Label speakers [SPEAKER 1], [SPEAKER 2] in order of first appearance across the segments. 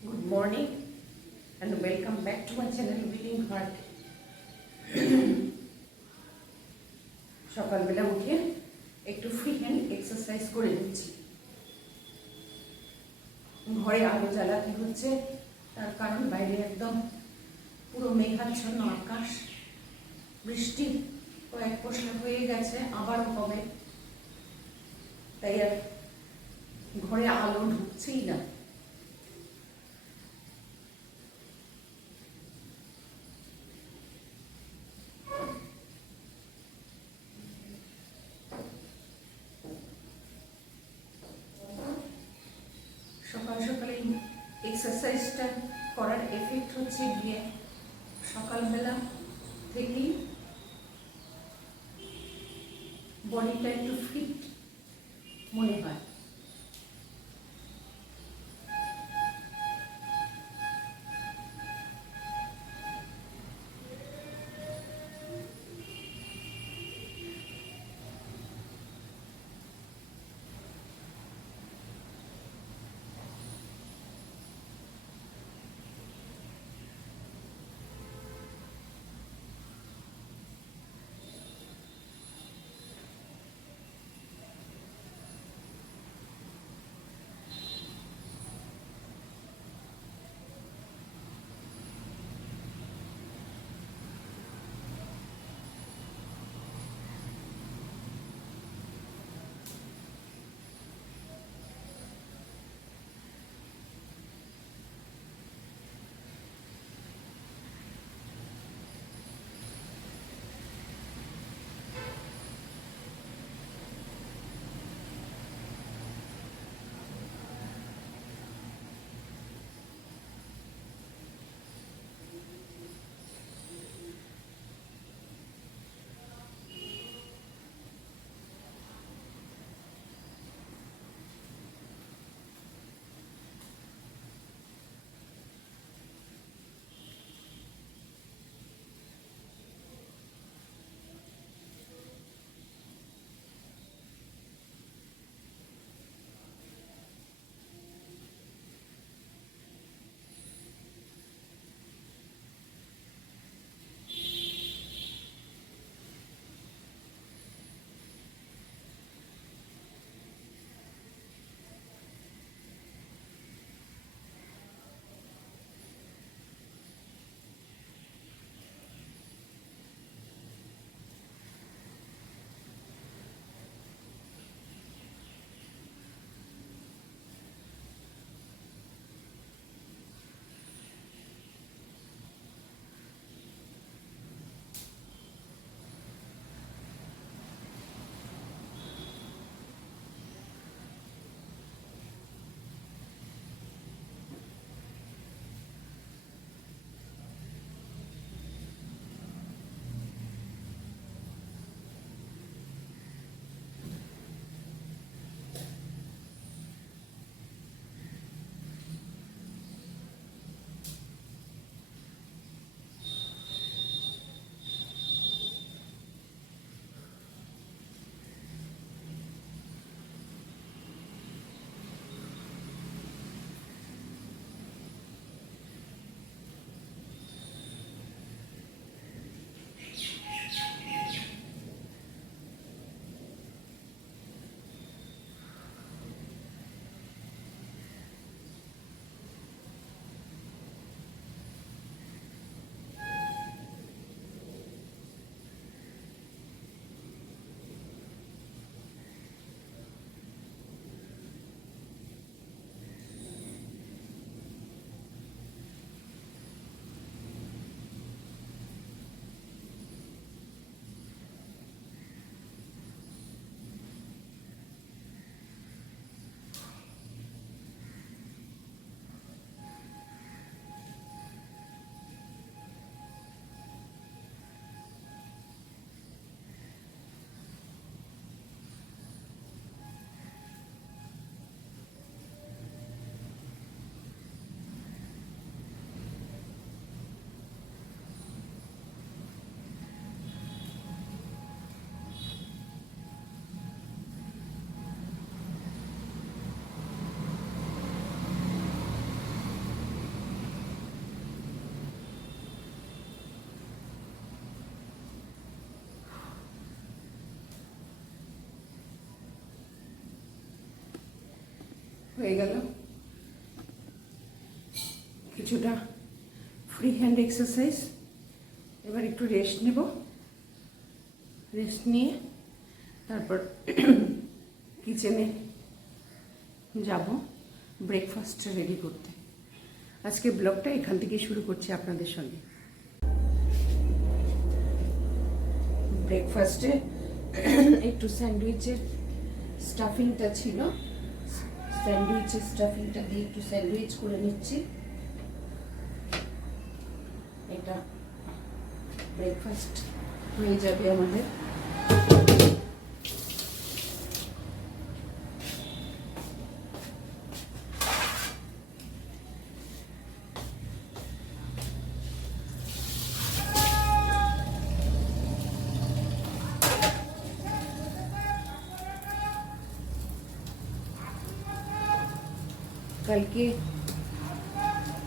[SPEAKER 1] Good morning, and welcome back to my channel Willing Heart. সকালবেলা উঠে একটু free hand exercise করে নিচ্ছি। ঘরে আলো জ্বালাতে হচ্ছে, তার কারণ বাইরে একদম পুরো মেঘাচ্ছন্ন আকাশ, বৃষ্টি কয়েক পশলা হয়ে গেছে, আবারও হবে। তাই আর ঘরে আলো ঢুকছেই না। সকাল সকালে এক্সারসাইজটা করার এফেক্ট হচ্ছে গিয়ে সকালবেলা থেকেই বডিটা একটু ফিট মনে হয়। হয়ে গেল। কিছুটা ফ্রি হ্যান্ড এক্সারসাইজ এবার একটু রেস্ট নেব। রেস্ট নিয়ে তারপর কিচেনে যাব ব্রেকফাস্ট রেডি করতে। আজকে ব্লগটা এখান থেকে শুরু করছি আপনাদের সঙ্গে। ব্রেকফাস্টে একটু স্যান্ডউইচের স্টাফিংটা ছিল। স্যান্ডউইচের স্টাফিংটা দিয়ে একটু স্যান্ডউইচ করে নিচ্ছি। এটা ব্রেকফাস্ট হয়ে যাবে আমাদের। কালকে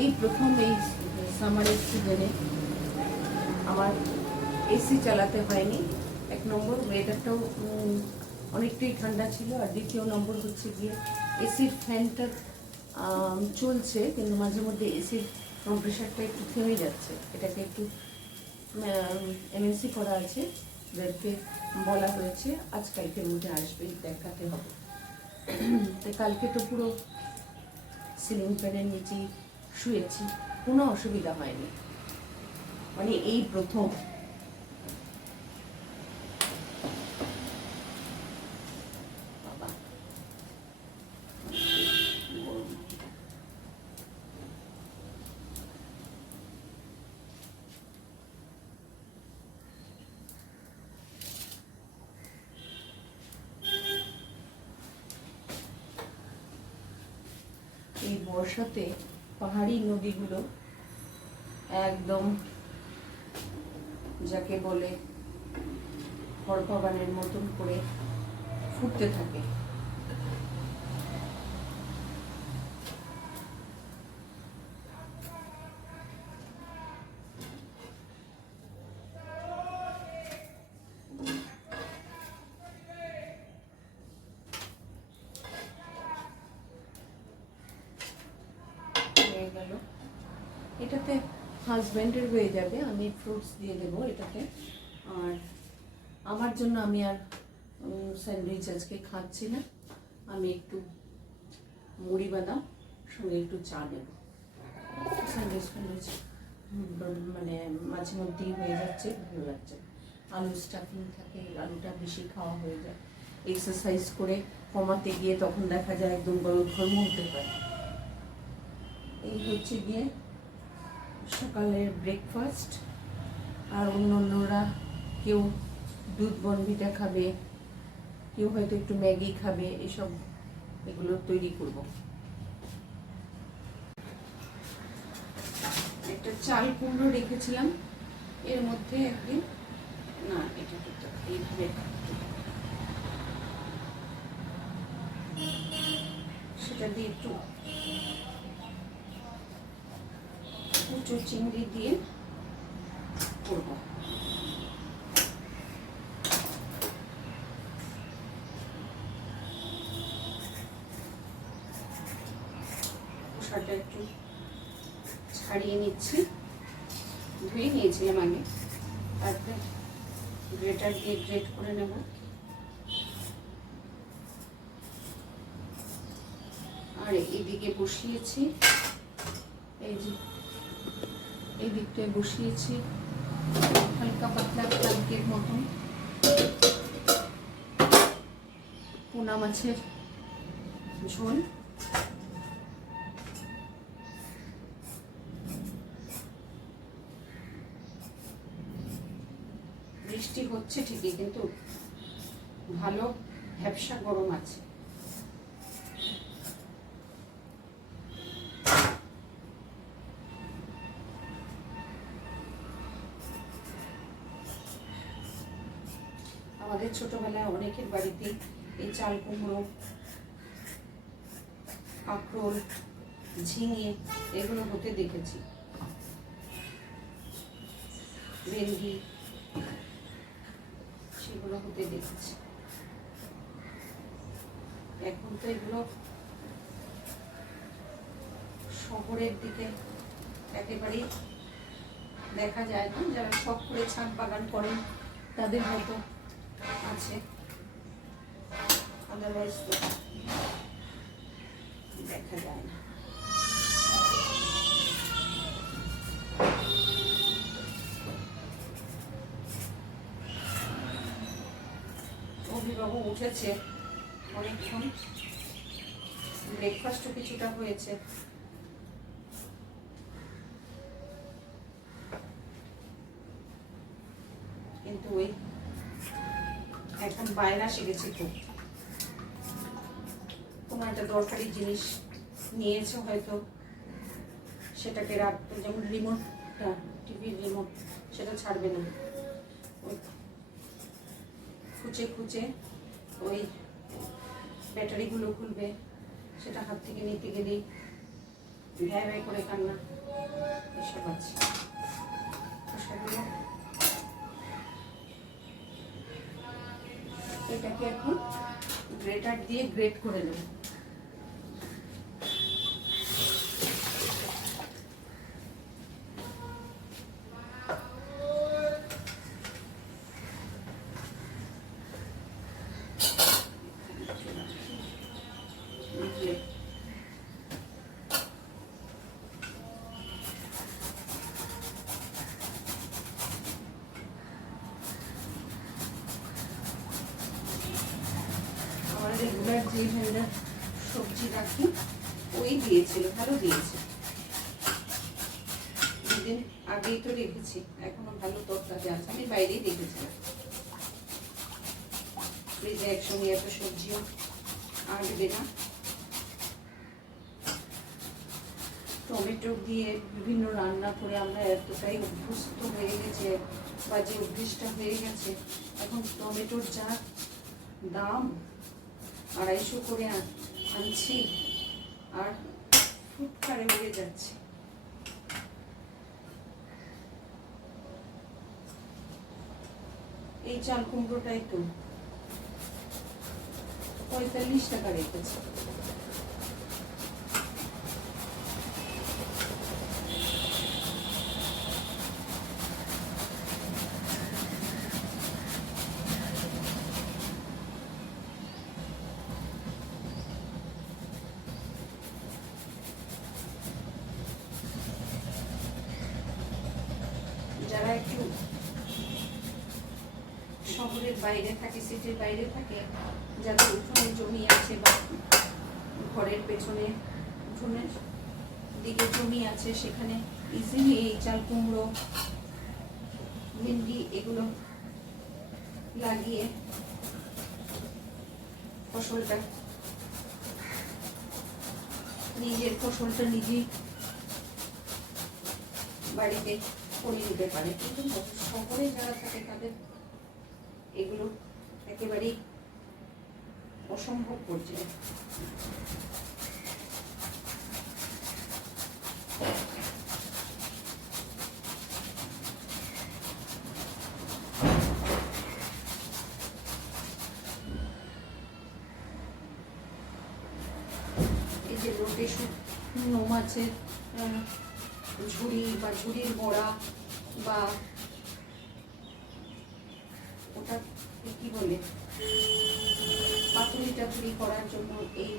[SPEAKER 1] এই প্রথম এই সামারের সিজনে আমার এসি চালাতে হয়নি। এক নম্বর ওয়েদারটাও অনেকটাই ঠান্ডা ছিল। আর দ্বিতীয় নম্বর হচ্ছে গিয়ে এসির ফ্যানটা চলছে, কিন্তু মাঝে মধ্যে এসির কম্প্রেসারটা একটু থেমে যাচ্ছে। এটাকে একটু এমএনসি করা আছে যাদেরকে বলা হয়েছে, আজ কালকের মধ্যে আসবে, দেখাতে হবে। তো কালকে তো পুরো সিলিং ফ্যানের নিচে শুয়েছি কোনো অসুবিধা হয়নি। মানে এই প্রথম। এই বর্ষাতে পাহাড়ি নদীগুলো একদম যাকে বলে হরপাবানের মতন করে ফুটতে থাকে। গেল এটাতে হাজব্যান্ডের হয়ে যাবে, আমি ফ্রুটস দিয়ে দেবো এটাতে। আর আমার জন্য আমি আর স্যান্ডউইচ আজকে খাচ্ছি না। আমি একটু মুড়ি বাদাম, সঙ্গে একটু চা নেব। স্যান্ডউইচ ফ্যান্ডউইচ মানে মাঝে মধ্যেই হয়ে যাচ্ছে, ভালো লাগছে আলু স্টাফিং থাকে, আলুটা বেশি খাওয়া হয়ে যায়। এক্সারসাইজ করে কমাতে গিয়ে তখন দেখা যায় একদম গরম ধর্ম হতে পারে। এই হচ্ছে গিয়ে সকালের ব্রেকফাস্ট আর অন্য অন্যরা কেউ দুধ বনভিটা খাবে কেউ হয়তো একটু ম্যাগি খাবে এসব এগুলো তৈরি করব। একটা চাল কুমড়ো রেখেছিলাম এর মধ্যে একদিন না এটা হবে, এইভাবে সেটা দিয়ে একটু কুচো চিংড়ি দিয়ে করব। একটু ছাড়িয়ে নিচ্ছি। ধুয়ে নিয়েছিলাম আগে। তারপরে গ্রেটার দিয়ে গ্রেট করে নেব। আর এদিকে বসিয়েছি। এই যে এই দিকটায় বসিয়েছি, হালকা পাতলা কালকের মতন। পোনা মাছের ঝোল। বৃষ্টি হচ্ছে ঠিকই, কিন্তু ভালো ভ্যাবসা গরম আছে। ছোটবেলায় অনেকের বাড়িতে এই চাল কুমড়ো, কাঁকরোল, ঝিঙে এগুলো হতে দেখেছি। ভেন্ডি, সেগুলো হতে দেখেছি। এখন তো এগুলো শহরের দিকে একেবারেই দেখা যায় না। যারা শখ করে ছাদ বাগান করেন, তাদের হয়তো আছে। আদারওয়াইজ দেখা যায় না। অভিবাবু উঠেছে অনেকক্ষণ। ব্রেকফাস্টও কিছুটা হয়েছে। কিন্তু ওই এখন বায়না শিখেছি খুব। কোনো একটা দরকারি জিনিস নিয়েছে হয়তো, সেটাকে রাখতে যেমন রিমোটটা টিভির রিমোট সেটা ছাড়বে না। ওই খুঁচে খুঁচে ওই ব্যাটারিগুলো খুলবে, সেটা হাত থেকে নিতে গেলেই ভ্যায় ভ্যায় করে কান্না, এসব আছে। সেগুলো এটাকে এখন গ্রেটার দিয়ে গ্রেট করে নেব আমার সবজি রাখি। ওই দিয়েছিল, ভালো দিয়েছে। দুদিন আগেই তো রেখেছি, এখনও ভালো তরকারি আছে। আমি বাইরেই রেখেছিলাম ফ্রিজে একসঙ্গে এত সবজিও আনবে না। টমেটো দিয়ে বিভিন্ন রান্না করে আমরা এতটাই অভ্যস্ত হয়ে গেছে, বা যে অভ্যেসটা হয়ে গেছে, এখন টমেটোর যা দাম আড়াইশো করে আন- আনছি। আর ফুটকারে উড়ে যাচ্ছে। এই চাল কুমড়োটাই তো পঁয়তাল্লিশ টাকা রেখেছে যারা একটু শহরের বাইরে থাকে, সিটির বাইরে থাকে, যাদের উঠোনে জমি আছে বা ঘরের পেছনে উঠোনের দিকে জমি আছে, সেখানে ইজিলি এই চাল কুমড়ো, ভেন্ডি এগুলো লাগিয়ে ফসলটা, নিজের ফসলটা নিজেই বাড়িতে করে নিতে পারে। কিন্তু শহরে যারা থাকে, তাদের এগুলো একেবারেই অসম্ভব পর্যায়ে। এই যে ঝুড়ি বা ঝুড়ির বড়া বা ওটা কি বলে পাতুরি টাতুরি করার জন্য এই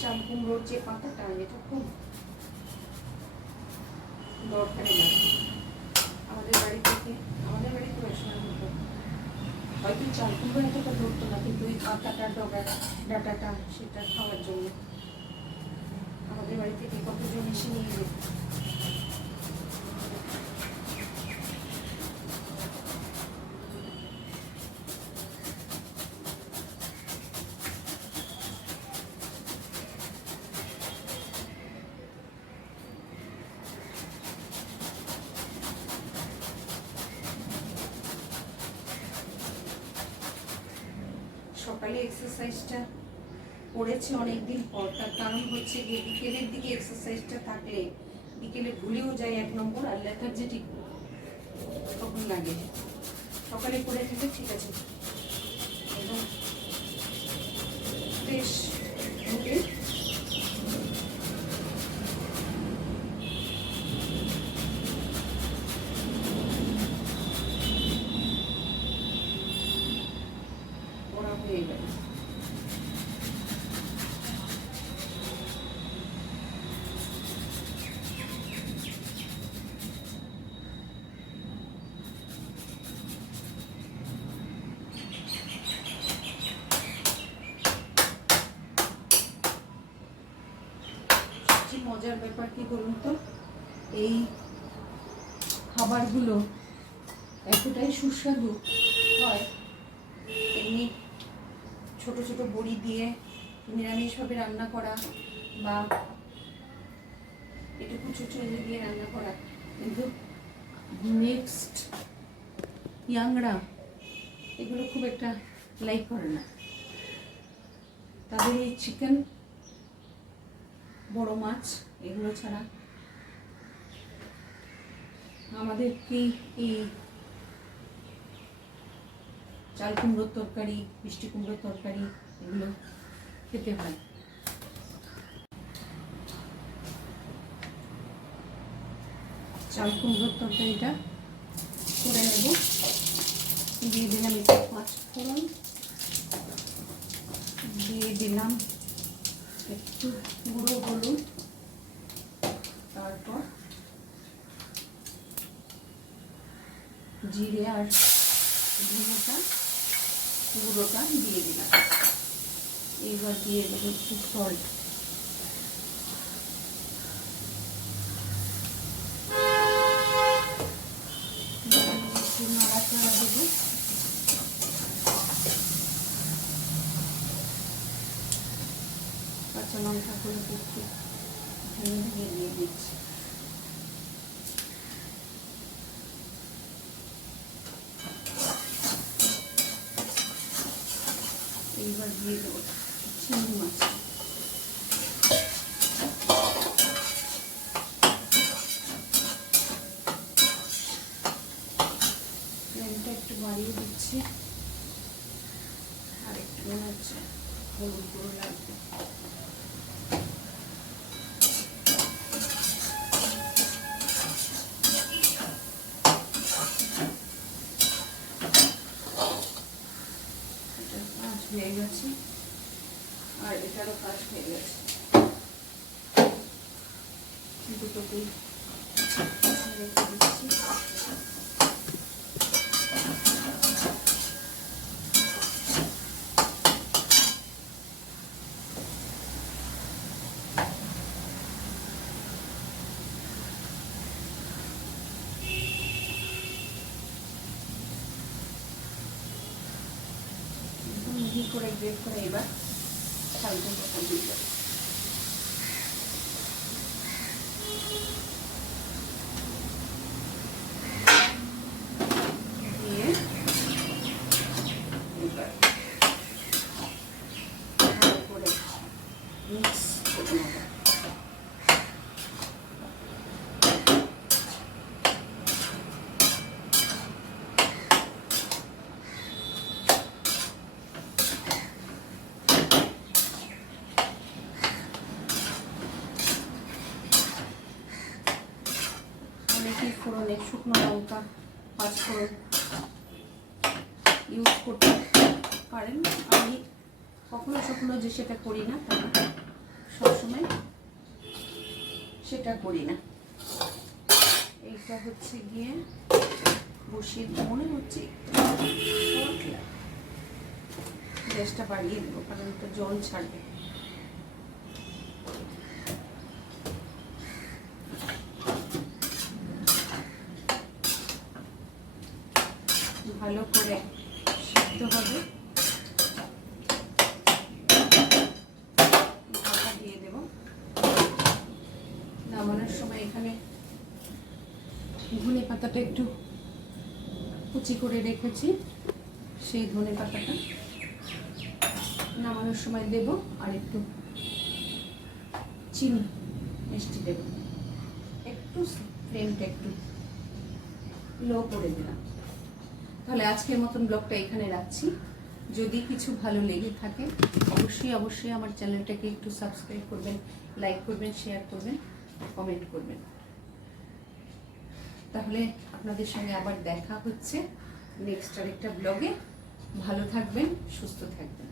[SPEAKER 1] চাল কুমড়োর যে পাতাটা, এটা খুব দরকারি লাগে আমাদের বাড়ি থেকে, আমাদের বাড়ি তো একসময় হতো হয়তো চাল কুমড়ো এতটা ধরতো না, কিন্তু ওই পাতাটা, ডগা, ডাটাটা সেটা খাওয়ার জন্য। আমাদের বাড়ি থেকে কতজন এসে নিয়ে যেত সকালে এক্সারসাইজটা করেছে অনেকদিন পর। তার কারণ হচ্ছে গিয়ে বিকেলের দিকে এক্সারসাইজটা থাকলে বিকেলে ভুলেও যায় এক নম্বর আর লেথার্জেটিক তখন লাগে। সকালে করে থাকে ঠিক আছে। ব্যাপার কি বলুন তো? এই খাবারগুলো এতটাই সুস্বাদু হয়, এমনি ছোট ছোট বড়ি দিয়ে নিরামিষভাবে রান্না করা বা এটুকু চুচড়ি দিয়ে রান্না করা, কিন্তু নেক্সট ইয়াংরা এগুলো খুব একটা লাইক করে না। তাদের এই চিকেন বড় মাছ এগুলো ছাড়া আমাদের কি এই চাল কুমড়োর তরকারি, মিষ্টি কুমড়োর তরকারি এগুলো খেতে হয়। চাল কুমড়োর তরকারিটা করে নেব। দিয়ে দিলাম একটু পাঁচ ফোড়ন দিয়ে দিলাম একটু গুঁড়ো হলুদ তারপর জিরে আর ধনেটা গুঁড়োটা দিয়ে দিলাম। এইবার দিয়ে দেবো একটু সল্ট একটু নাড়াচাড়া দেবো কাঁচা লঙ্কা করে একটু ভেঙে ভেঙে দিয়ে দিচ্ছি এইবার দিয়ে দেবো চিংড়ি মাছ ফ্লেমটা একটু বাড়িয়ে দিচ্ছি আর একটু মনে হচ্ছে হলুদ গুঁড়ো লাগবে এটা কাজ হয়ে গেছে। আর এটারও কাজ হয়ে গেছে। দুটোকেই দিচ্ছি একদম মিহি করে গ্রেট করে এবার চালটা মতো দিয়ে দেবো। দিয়ে এবার ভালো করে মিক্স করে নেব অনেকেই ফোড়নে শুকনো লঙ্কা পাঁচ ফোড়ন ইউজ করতে পারেন। আমি কখনো কখনো যে সেটা করি না তা সবসময় সেটা করি না। এইটা হচ্ছে গিয়ে বসিয়ে মনে হচ্ছে গ্যাসটা বাড়িয়ে দেবো, কারণ জল ছাড়বে ভালো করে সিদ্ধ হবে ঢাকা দিয়ে দেব নামানোর সময় এখানে ধনে পাতাটা একটু কুচি করে রেখেছি সেই ধনে পাতাটা। নামানোর সময় দেব আর একটু চিনি, মিষ্টি দেব। একটু ফ্লেমটা একটু লো করে দিলাম। তাহলে আজকের মতন ব্লগটা এখানে রাখছি। যদি কিছু ভালো লেগে থাকে, অবশ্যই অবশ্যই আমার চ্যানেলটাকে একটু সাবস্ক্রাইব করবেন লাইক করবেন শেয়ার করবেন কমেন্ট করবেন। তাহলে আপনাদের সঙ্গে আবার দেখা হচ্ছে নেক্সট আরেকটা ব্লগে ভালো থাকবেন সুস্থ থাকবেন।